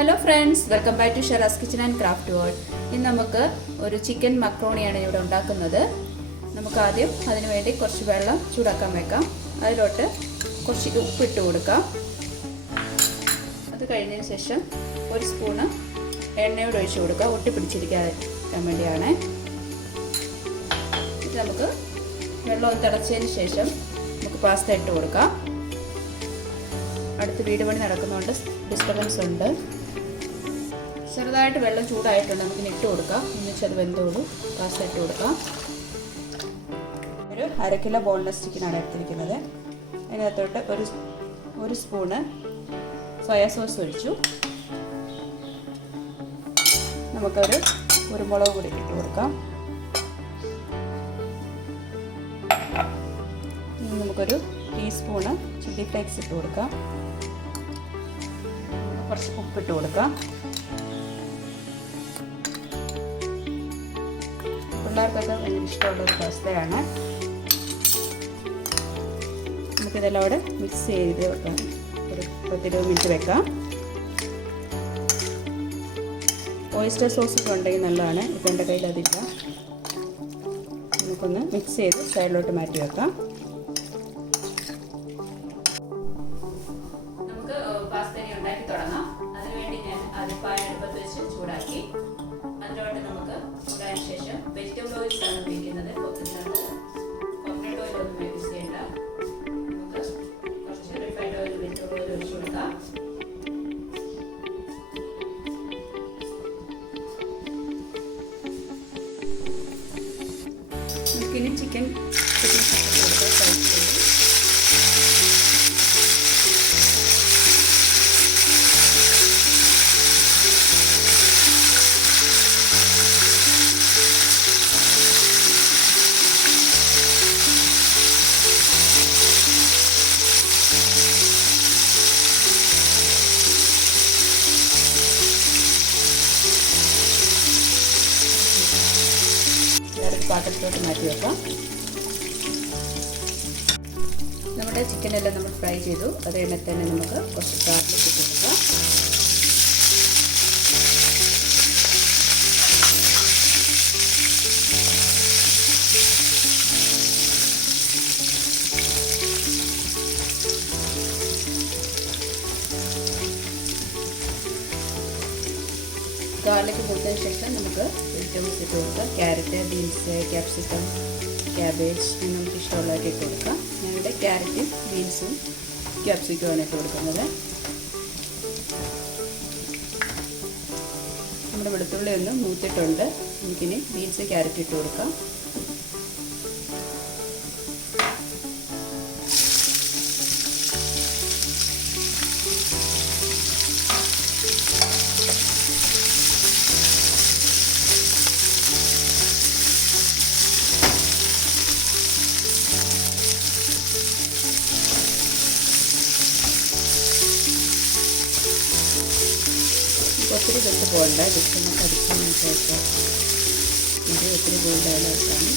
Hello friends, welcome back to Sharma's Kitchen and Craft World. ഇന്ന് നമുക്ക് ഒരു chicken മക്രോണിയാണ് ഇവിടെ ഉണ്ടാക്കുന്നത്. നമുക്ക് ആദ്യം അതിനു വേണ്ടി കുറച്ച് വെള്ളം ചൂടാക്കാൻ വെക്കാം. അതിലോട്ട് കുറച്ച് ഉപ്പ് ഇട്ട് കൊടുക്കാം. അത് കഴിഞ്ഞതിന് ശേഷം ഒരു സ്പൂൺ എണ്ണയോട് ഒഴിച്ചു കൊടുക്കുക. ഒട്ടി പിടിച്ചിരിക്കാൻ വേണ്ടിയാണ്. ഇത് നമുക്ക് വെള്ളം തിളച്ചതിന് ശേഷം നമുക്ക് പാസ്ത ഇട്ട് കൊടുക്കാം. അടുത്ത് വീട് പണി നടക്കുന്നതുകൊണ്ട് ഡിസ്റ്റർബൻസ് ഉണ്ട്. ചെറുതായിട്ട് വെള്ളം ചൂടായിട്ടുണ്ട്, നമുക്ക് ഇട്ട് കൊടുക്കാം. ഒന്നിച്ച് അത് വെന്തോടും. പാസ്ത ഇട്ട് കൊടുക്കാം. ഒരു 1/2 കിലോ ബോൺലെസ് ചിക്കനാണ് എടുത്തിരിക്കുന്നത്. അതിനകത്തോട്ട് ഒരു സ്പൂണ് സോയാ സോസ് ഒഴിച്ചു. നമുക്കൊരു കുരുമുളക് കൂടി ഇട്ട് കൊടുക്കാം. നമുക്കൊരു ടീസ്പൂണ് ചില്ലി ഫ്ലേക്സ് ഇട്ട് കൊടുക്കാം. കുറച്ച് ഉപ്പിട്ട് കൊടുക്കാം. പിള്ളേർക്കൊക്കെ ഭയങ്കര ഇഷ്ടമുള്ളൊരു പാസ്തയാണ്. നമുക്കിതെല്ലാം കൂടെ മിക്സ് ചെയ്ത് വെക്കാം. ഒരു 10-20 മിനിറ്റ് വെക്കാം. ഓയിസ്റ്റർ സോസൊക്കെ ഉണ്ടെങ്കിൽ നല്ലതാണ്. ഇപ്പം എൻ്റെ കയ്യിൽ അതില്ല. നമുക്കൊന്ന് മിക്സ് ചെയ്ത് സൈഡിലോട്ട് മാറ്റി വെക്കാം. നമുക്ക് പാസ്ത ഉണ്ടാക്കി തുടങ്ങാം. അതിനുവേണ്ടി ഞാൻ അതിപ്പായ അടുപ്പത്ത് വെച്ച് ചൂടാക്കി. അതിലോട്ട് നമുക്ക് ചൂടായതിനു ശേഷം വെജിറ്റബിൾ ഓയിൽസ് ആണ് ഉപയോഗിക്കുന്നത്. കോക്കനട്ട് ഓയിൽ ഒന്നും യൂസ് ചെയ്യേണ്ട. നമുക്ക് കുറച്ച് റിഫൈൻഡ് ഓയിൽ, വെജിറ്റബിൾ ഓയിൽ ഒഴിച്ചു കൊടുക്കാം. നമുക്കിനി ചിക്കൻ പാത്രത്തിലോട്ട് മാറ്റി വെക്കാം. നമ്മുടെ ചിക്കനെല്ലാം നമ്മൾ ഫ്രൈ ചെയ്തു. അത് കഴിഞ്ഞാൽ തന്നെ നമുക്ക് കുറച്ച് ഗാർലിക് ഇട്ട് കൊടുക്കാം. ഗാർലിക് കൊടുത്തതിന് ശേഷം നമുക്ക് വെജിറ്റബിൾസ് ഇട്ട് കൊടുക്കാം. ക്യാരറ്റ്, ബീൻസ്, ക്യാപ്സിക്കം, ക്യാബേജ്, നമുക്ക് ഇഷ്ടമുള്ളതൊക്കെ ഇട്ട് കൊടുക്കാം. ഞാനിവിടെ ക്യാരറ്റും ബീൻസും ക്യാപ്സിക്കമാണ് ഇട്ട് കൊടുക്കുന്നത്. നമ്മുടെ വെളുത്തുള്ളി ഒന്ന് മൂത്തിട്ടുണ്ട്. നമുക്കിനി ബീൻസ്, ക്യാരറ്റ് ഇട്ട് കൊടുക്കാം. ഒത്തിരി വെച്ച് പോകണ്ട. ജസ്റ്റ് നമുക്ക് അടിക്കാനായിട്ട് ഇത് ഒത്തിരി ഗോൾഡായാലാണ്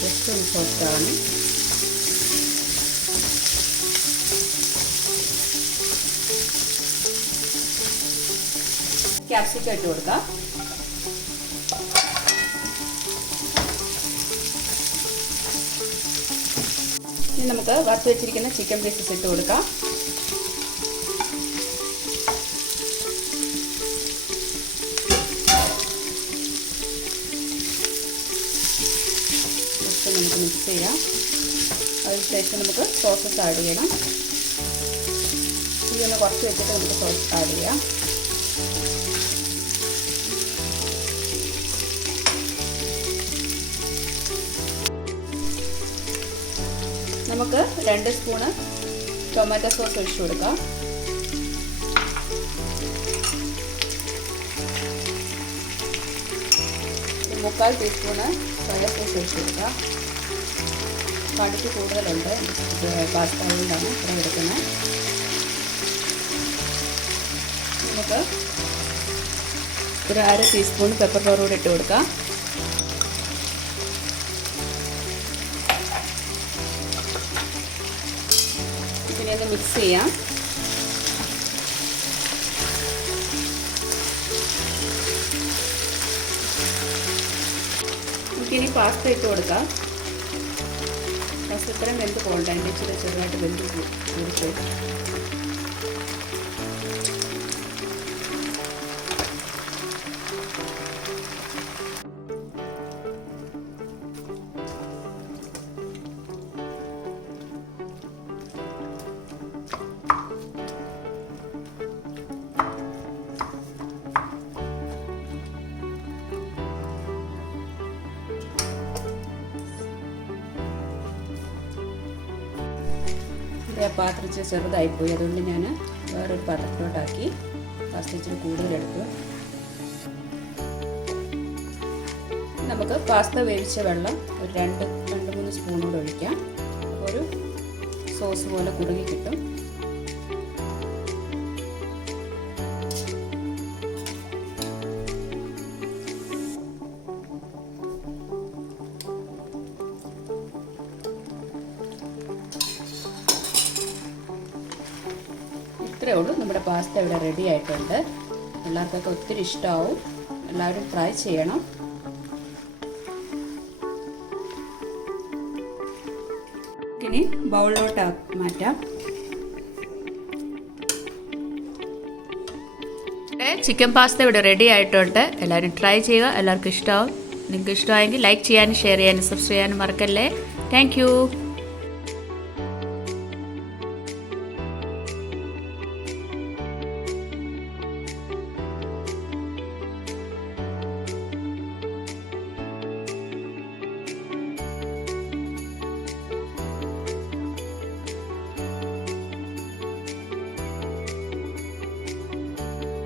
ജസ്റ്റ് ഒന്ന് സോഫ്റ്റാണ്. ക്യാപ്സിക്കം ഇട്ട് കൊടുക്കാം. ഇനി നമുക്ക് വറുത്ത് വെച്ചിരിക്കുന്ന ചിക്കൻ പീസസ് ഇട്ട് കൊടുക്കാം. നമുക്ക് മിക്സ് ചെയ്യാം. അതിനുശേഷം നമുക്ക് സോസസ് ആഡ് ചെയ്യണം. ഇതൊന്ന് കുറച്ച് വെച്ചിട്ട് നമുക്ക് സോസ് ആഡ് ചെയ്യാം. നമുക്ക് 2 സ്പൂണ് ടൊമാറ്റോ സോസ് ഒഴിച്ചു കൊടുക്കാം. മുക്കാൽ ടീസ്പൂണ് സോയാ സോസ് ഒഴിച്ചു കൊടുക്കാം. ക്വാണ്ടിറ്റി കൂടുതലുണ്ട്. പാസ്ത കൊണ്ടാണ് ഇവിടെ എടുക്കുന്നത്. നമുക്ക് ഒരു 1/2 ടീസ്പൂൺ പെപ്പർ പൗഡർ കൂടി ഇട്ട് കൊടുക്കാം. ഇനി അത് മിക്സ് ചെയ്യാം. നമുക്കിനി പാസ്ത ഇട്ട് കൊടുക്കാം. പാസ്ത ഇത്രയും വെന്ത് പോകണ്ട, അതിൻ്റെ ഇച്ചിരി ചെറുതായിട്ട് വെന്ത് കൂടിപ്പോയി. പാത്രം ഇച്ചിരി ചെറുതായിപ്പോയി, അതുകൊണ്ട് ഞാൻ വേറൊരു പാത്രത്തിലോട്ടാക്കി പാസ്ത ഇച്ചിരി കൂടുതലെടുത്തു. നമുക്ക് പാസ്ത വേവിച്ച വെള്ളം ഒരു 2-3 സ്പൂൺ കൂടെ ഒഴിക്കാം. അപ്പോൾ ഒരു സോസ് പോലെ കുറുകി കിട്ടും. ഇത്രയേ ഉള്ളൂ, നമ്മുടെ പാസ്ത ഇവിടെ റെഡി ആയിട്ടുണ്ട്. എല്ലാവർക്കൊക്കെ ഒത്തിരി ഇഷ്ടമാവും. എല്ലാവരും ട്രൈ ചെയ്യണം. ഇനി ബൗളിലോട്ട് മാറ്റാം. ചിക്കൻ പാസ്ത ഇവിടെ റെഡി ആയിട്ടുണ്ട്. എല്ലാവരും ട്രൈ ചെയ്യുക, എല്ലാവർക്കും ഇഷ്ടമാവും. നിങ്ങൾക്ക് ഇഷ്ടമായെങ്കിൽ ലൈക്ക് ചെയ്യാനും ഷെയർ ചെയ്യാനും സബ്സ്ക്രൈബ് ചെയ്യാനും മറക്കല്ലേ. Thank you.